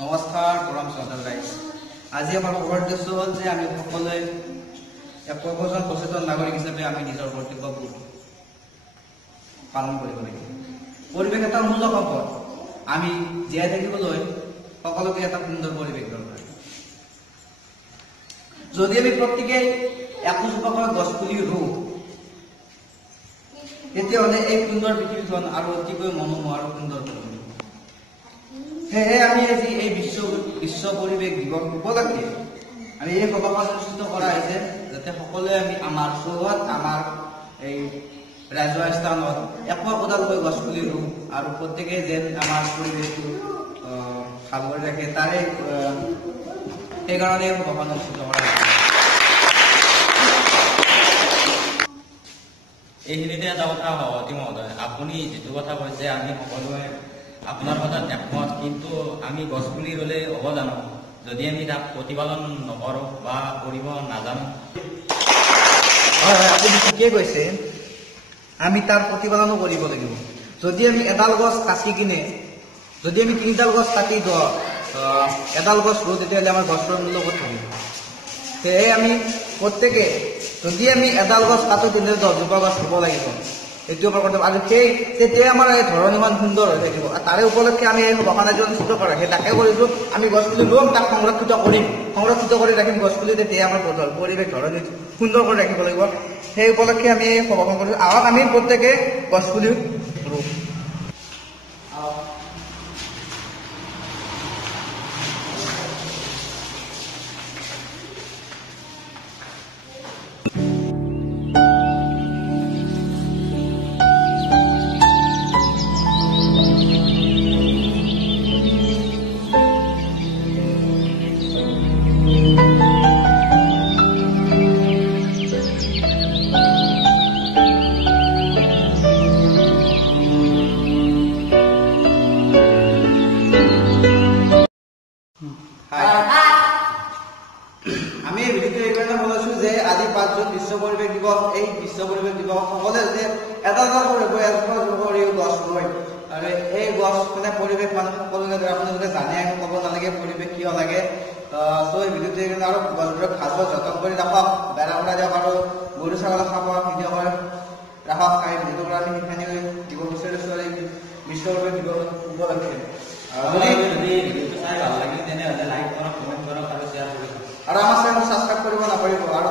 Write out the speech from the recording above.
নমস্কাৰ পৰম শ্ৰদ্ধাৰ ৰাইজ। আজি আমাৰ খবৰ উদ্দেশ্য হ'ল যে আমি সকলোৱে একজন সচেতন নাগৰিক হিচাপে আমি নিজৰ কৰ্তব্যবোৰ পালন কৰিব লাগিব। পৰিৱেশ এটা মূল্য সম্পদ। আমি জীয়াই থাকিবলৈ সকলোকে এটা সুন্দৰ পৰিৱেশ দৰকাৰ। যদি আমি প্ৰত্যেকে একোজোপাকৈ গছ পুলি ৰুওঁ তেতিয়াহ'লে এই সুন্দৰ পৃথিৱীখন আৰু অতিকৈ মনোমোহা আৰু সুন্দৰ হ'ব। সেয়েহে আমি আজি এই বিশ্ব পৰিৱেশ দিৱস উপলক্ষে আমি এই সভাখন অনুষ্ঠিত কৰা হৈছে যাতে সকলোৱে আমি আমাৰ চৌহদ আমাৰ এই ৰাজহুৱা স্থানত একোডালকৈ গছ পুলি ৰুওঁ আৰু প্ৰত্যেকে যেন আমাৰ পৰিৱেশটো ভাল কৰি ৰাখে তাৰে সেইকাৰণে এই সভাখন অনুষ্ঠিত কৰা হৈছে। এইখিনিতে এটা কথা সভাপতি মহোদয়, আপুনি যিটো কথা কৈছে আমি সকলোৱে আপোনাৰ কথাত একমত, কিন্তু আমি গছ পুলি ৰুলে হ'ব জানো যদি আমি তাক প্ৰতিপালন নকৰোঁ বা কৰিব নাজানো? হয় হয়, আপুনি ঠিকেই কৈছে। আমি তাৰ প্ৰতিপালনো কৰিব লাগিব। যদি আমি এডাল গছ কাটি কিনে যদি আমি 3ডাল গছ কাটি এডাল গছ ৰুওঁ তেতিয়াহ'লে আমাৰ গছৰ মূল্য ক'ত থাকিব? সেয়ে আমি প্ৰত্যেকে যদি আমি এডাল গছ কাটো তেন্তে 10জোপা গছ ৰুব লাগিব। এইটো আমাৰ কৰ্তব্য। আৰু তেতিয়াই আমাৰ এই ধৰণীখন সুন্দৰ হৈ থাকিব। আৰু তাৰে উপলক্ষে আমি এই সভাখন আজি অনুষ্ঠিত কৰা সেই তাকে কৰিছোঁ। আমি গছ পুলি ৰুম, তাক সংৰক্ষিত কৰি ৰাখিম গছ পুলি, তেতিয়াই আমাৰ পৰিৱেশ ধৰণী সুন্দৰ কৰি ৰাখিব লাগিব। সেই উপলক্ষে আমি এই সভাখন কৰিছোঁ। আহক আমি প্ৰত্যেকে গছ পুলি ৰুম। আমি এই ভিডিঅ'টো এইকাৰণে বনাইছোঁ যে আজি 5 জুন বিশ্ব পৰিৱেশ দিৱস। এই বিশ্ব পৰিৱেশ দিৱস সকলোৱে যে এডাল গছ ৰুব, গছ ৰুৱে আৰু এই গছ মানে পৰিৱেশ মানুহ সকলোকে আপোনালোকে জানে, আমি ক'ব নালাগে পৰিৱেশ কিয় লাগে। চ' এই ভিডিঅ'টো এইকাৰণে আৰু গছবোৰক ভালকৈ যতন কৰি ৰাখক, বেৰা বনাই দিয়ক আৰু গৰু ছাগলী খাব ভিডিঅ' কৰি ৰাখক। এই ভিডিঅ'টোৰ পৰা আমি সেইখিনি দিব বিচাৰিছোঁ এই বিশ্ব পৰিৱেশ দিৱস উপলক্ষে। যদি ভিডিঅ'টো চাই ভাল লাগিল তেনেহ'লে লাইক কৰক, কমেণ্ট কৰক আৰু শ্বেয়াৰ কৰক। আৰু আমাৰ চেনেল ছাবস্ক্ৰাইব কৰিব নাপাহৰিব আৰু